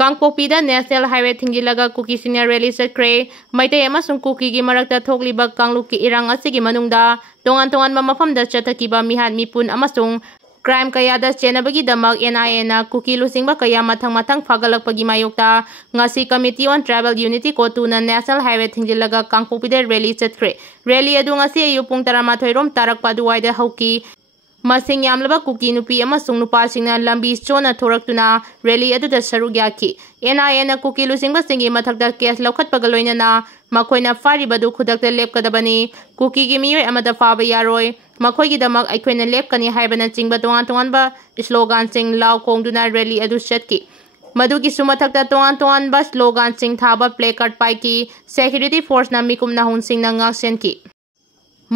Kangpokpida National Highway thingjilaga Kuki senior rally chatkhre maitai amasung Kuki gi marakta thokliba kangluk ki irang asigi manungda tongan mafamda chathakiba mihat mipun amasung crime kayada chenabagi damak NIA na Kuki lusingba kaya mathang phagalakpagi mayokta ngasi Committee on Tribal Unity ko tuna National Highway thingjilaga Kangpokpida rally chatkhre rally adu ngasi ayu pung 12 rom tarakpa duwaida hauki masing yamlaba Kuki nupi amasung nupasingna lambi chona thoraktuna rally aduda saruk yaki NIA na Kuki lusingba singi mathakda case laukhatpaga loinana makoina faribadu khudakta lepkadabani Kuki gi miyoi amada faba yaroi makhoi gi damak aikoina lepkani haibana chingba tongan ba slogan sing law kongduna rally adu chatki madugi sumathakta tongan ba slogan sing thaba placard paiki security force na mikum na hunsing na ngaksenki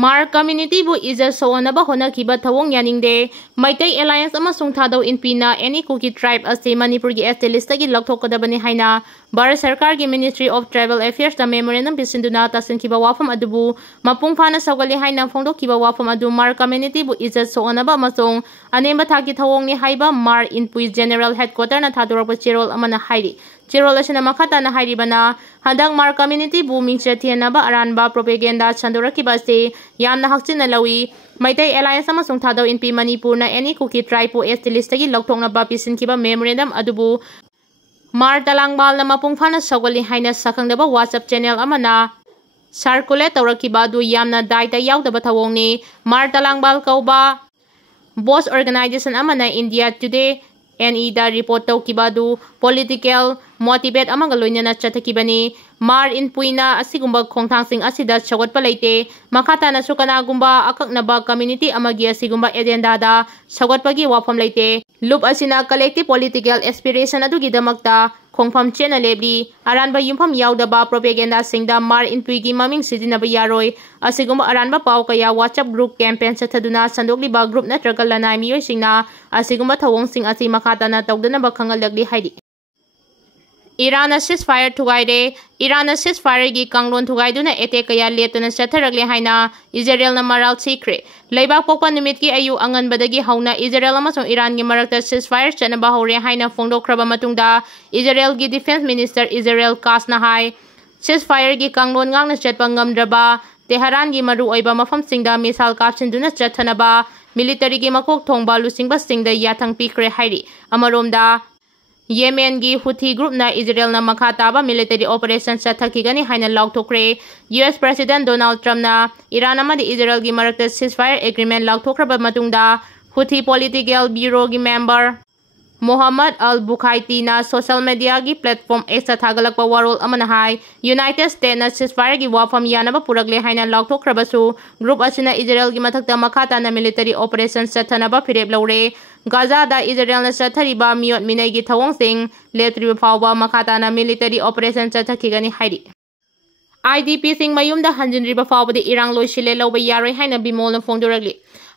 Mar community bu iza soanaba hona kiba thawong yaningde Maitai Alliance amasung thadau inpina any Kuki tribe ase Manipur gi ST list gi lokthokadabani haina Bharat Sarkar gi Ministry of Tribal Affairs da memorandum bisinduna tasin kiba wafam adubu mapung phana sagali haina phongdok kiba wafam adu Mar community bu iza soanaba amasung anemba thaki thawong ni haiba Mar inpui general headquarter na thadorapa chirol amana hairi Chirol asina makhata na hairibana handak Mar community bu mingche thianaba aranba propaganda chandoraki base yamna hakchina lawi Maitai Alliance amasung thadau inpi Manipur na any Kuki tribe pu ST list gi lokthokna ba pisinkiba memorandum adubu Mar talangbal na mapung phana sagali haina sakhangdaba WhatsApp channel amana circulate tawrakiba du yamna daita yaudaba thawongni Mar talangbal kauba boss organization amana India Today NE da report tawkibadu political motivate amanga loinana chathakibani Mar inpuina asigumba khongthangsing asida chawatpa leite makhata na sukana gumba akaknaba community amagi asigumba agenda da chawatpagi wafam leite loop asina collective political aspiration adugi damakta khongpham chena lebli aranba yumpham yaudaba propaganda singda Mar inpuigi maming sidinaba yaroi asigumba aranba paw kaya WhatsApp group campaign chathaduna sandokliba group natraga lanai miyoi singna asigumba thawong sing asi makhata na tawdanaba khangalagli haidi Iran ceasefire thugaikhre Iran ceasefire gi kanglon thugaiduna attack kaya letana chatharagle haina Israel na maral sikre leibak pokpa numit ki ayu anganbadagi hauna Israel amasung Iran gi marakta ceasefire chanaba hore haina phongdokhraba matungda Israel gi defense minister Israel Katz na hai ceasefire gi kanglon ngangna chatpa ngamdraba Tehran gi maru oiba mafam singda misal kapsinduna chathanaba military gi makok thongba lusingba singda yathang pikre hairi amaromda Yemen gi Houthi group na Israel na makhataba military operation chathakigani haina laukthokre US President Donald Trump na Iran amadi Israel gi marakta ceasefire agreement laukthokraba matungda Houthi political bureau gi member Mohammad al-Bukhaiti na social media gi platform X thagalakpa warol amana hai United States na ceasefire gi wafam yanaba puragle haina lauktokrabasu group asina Israel gi mathakta makhata na military operation chathanaba phirep lawre Gaza da Israel na chathariba miyot minai gi thawong sing letriba phawba makhata na military operation chathakigani hairi IDP sing mayumda hanjinriba phawbadi irang loisile lawba yaroi haina bimol na phongdoragli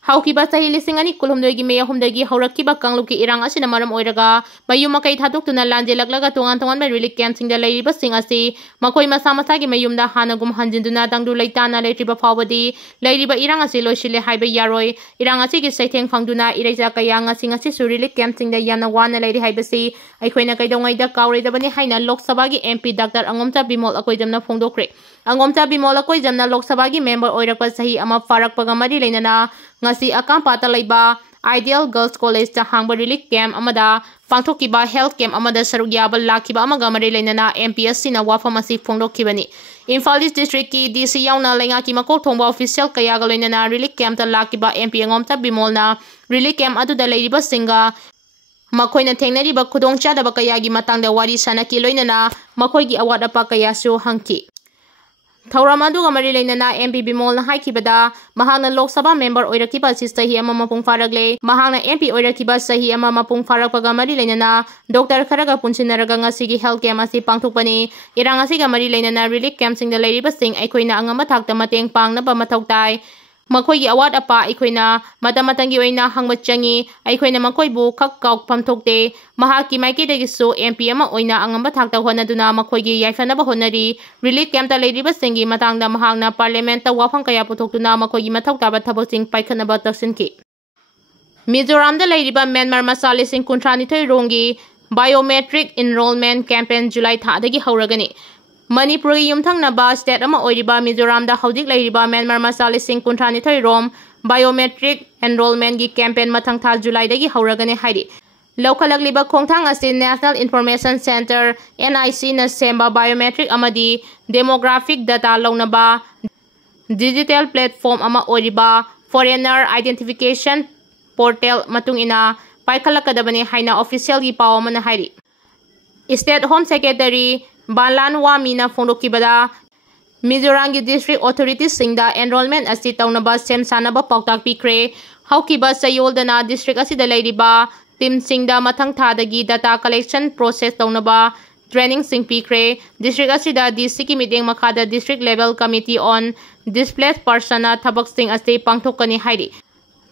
Haukiba sahi lising ani kulhumdagi meya humdagi haurakiba kangluki irang asina maram oiraga mayuma kai thatoktuna lanjelaglaga tongan ba relief camp singda leiriba sing asi makoi masa masagi mayumda hanagum hanjinduna tangdu leitana leitriba phawbadi leiriba irang asi loisile haiba yaroi irang asi gi saitheng phangduna ireja kaya ngasi ngasi su relief camp singda yana wana leiri haibasi aikoina kaidongai da kawredabani haina Lok Sabha gi MP Dr. Angomcha Bimol akoijamna phongdokre Angomcha Bimol akoijamna Lok Sabha gi member oirakpa sahi ama farakpaga mari leinana ngasi akam pata laiba Ideal Girls College ta hangba relief camp amada pangthokiba health camp amada saruk yaba lakiba amaga mari leinana MPSC na wafam asi phongdokkibani Imphal East District ki DC yauna lenga ki makok thongba official kaya ga loinana relief camp ta lakiba MP Angomcha Bimol na relief camp adu da leiriba singa makoina thengnariba khudongchadaba kaya gi matangda wari sanaki loinana makoi gi award apa kaya su hangki Thauramadu gamari leinana MP Bimol na haikibada mahangna Lok Sabha member oirakiba sistahi ama mapung faragle mahangna MP oirakiba sahi ama mapung farakpaga mari leinana Dr. Kharaga punsinaraga ngasigi health camp asi pangthokpani irang asiga mari leinana relief camp singda leiriba sing aikoina angama thakta mateng pangnaba mathoktai makoi gi award apa aikoina matamatanggi oina hangba changi aikoina makoi bu khak kauk phamthokte mahaki maikidagi su MP ama oina angamba thakta honaduna makoi gi yaifanaba honari relief camp ta leiriba singi matangda mahangna parliament ta wafang kaya puthokuna makoi gi mathokta thabosing paikhanaba taksinki Mizoram da leiriba Myanmar masali sing kuntrani thoi rongi biometric enrollment campaign July thadagi hauragani Manipuri yumthangnaba state ama oiriba Mizoram da haudik leiriba Myanmar masa lising kunthani rom biometric enrollment gi campaign mathang tha July dagi hauragani haidi Lokalagliba khongthang asi National Information Center NIC na semba biometric amadi demographic data launaba digital platform ama oiriba foreigner identification portal matung ina paikhalakadabani haina official gi paw mana hairi State Home Secretary Balan Wamina phondokibada Mizoram gi district authorities singda enrollment asi taunaba sem sanaba pautak pikre haukiba sayoldana district asi da leiriba Team singda mathang thadagi data collection process taunaba training sing pikre district asida DC ki meeting makada district level committee on displaced persona thabak sing ase pangthokani hairi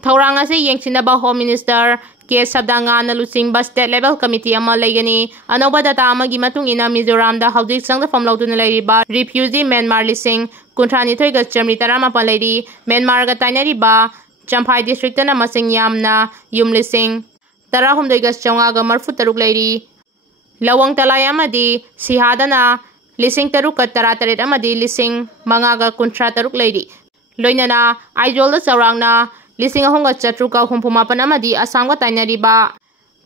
Thaurang ase yengsinaba Home Minister K Sabdanga na lusingba state level committee ama leigani anoba data amagi matung ina Mizoram da haudik sangda famlautuna leiriba refugee Myanmar lising kunthani thoiga chamri tarama palairi Myanmar ga tainari ba Champhai district na masing yamna yum lising Tarahum degas chongaga marfu taruk leiri Lawang talay amadi sihadana lising taruk at taratarit amadi lising mangaga kuntra taruk leiri Loinana aijol da sarang na lising ahong at chatruka humpumapan amadi asangwa tainari ba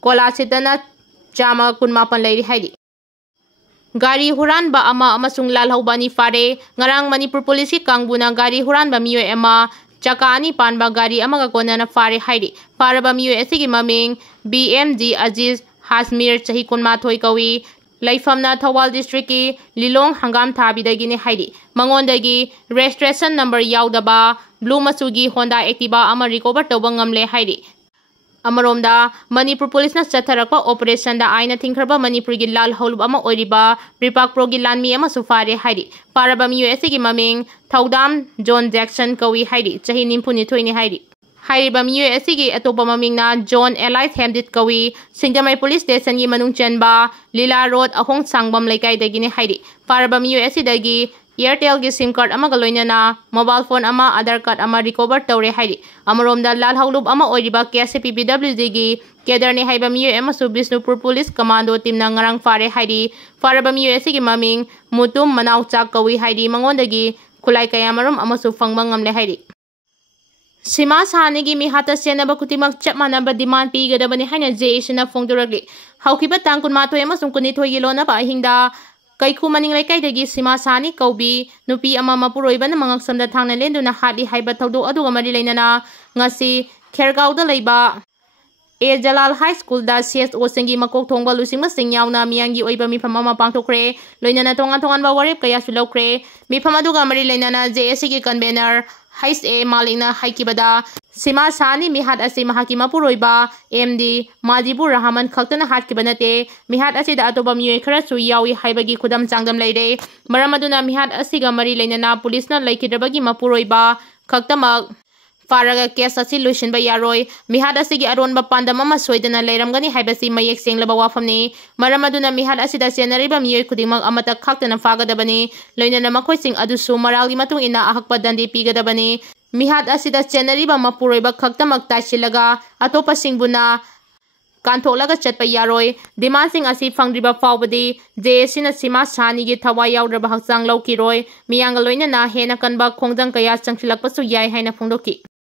kola sitana chama kunmapan leiri haidi Gari huranba ama amasung lalhaubani phare ngarang Manipur police ki kangbuna Gari huranba miyo ema Chakani panba Gari amaga konana phare haidi paraba miyo esigi maming BMD Aziz Hasmir chahi kunma thoi kawi laifamna Thawal district ki Lilong hangam thabidagi ne haidi mangondagi registration number yaudaba blue masugi Honda Activa ama recover toba ngamle haidi Amaromda Manipur police na chatharakpa operation da aina thingkhraba Manipur gi lal holub ama oiriba Pripak Pro gi lanmi ama sufare haidi paraba US gi maming Thaudam John Jackson kawi haidi chahi nimpuni thoini haidi Hairiba US gi atopa maming na John Elias Hamdit kawi Singdamai police station gi manung chenba Lila Road ahong sangbam laikai dagi ne haidi paraba US dagi Airtel gi SIM card ama galoina na mobile phone ama Aadhaar card ama recover tawre haidi Amaromda lal haulub ama oiriba KSPPWD gi kedarni haiba miyo ama su Bisnupur Police Commando team na ngarang phare haidi paraba US gi maming Mutum Manaw Chak kawi haidi mangondagi khulai kayamarom ama su phangba ngamle haidi Sima sani gi mi hata senaba kutimak chapmanaba demand pi gadabani haina JAC na phongdoragli haukiba tangkun matoi ama sungkuni thoi gilona ba hingda Kaikhu maning laikai dagi sima sani kaubi nupi ama mapuroiba na mangak samda thangna lenduna hali haiba thaudok aduga mari leinana ngasi Khergaon da leiba A Jalal High School da CSO singi makok thongba lusing masing yauna miyangi oiba mifam ama pangthokre loinana tongan ba warep kaya sulokre mifam aduga mari leinana JAC gi convener Hais A Malina haikibada Sima sani mihat asi mahaki mapuroiba MD Majibur Rahman khaktana hatkibanate mihat asi da atoba miyoy khara su yawi haibagi khudam changdam leire maramaduna mihat asi ga mari leinana police na laikidrabagi mapuroiba khaktamak faraga case asi luishin ba yaroi mihat asi gi aronba pandam ama soidana leiramgani haibasi mayek senglaba wafamni maramaduna mihat asi da senariba miyoy khudimak amata khaktana fagadabani loinana makhoi adusu marali matung ina ahakpa dandi pigadabani Mihat asida chenariba mapuroiba khaktamak taisilaga atopa singbuna kantholaga chatpa yaroi demand sing asi phangriba fawbadi JAC na sima sani gi thawai yaudraba hakchang laukiroi miyang loina na hena kanba khongjang kaya changthilakpasu yai haina phongdoki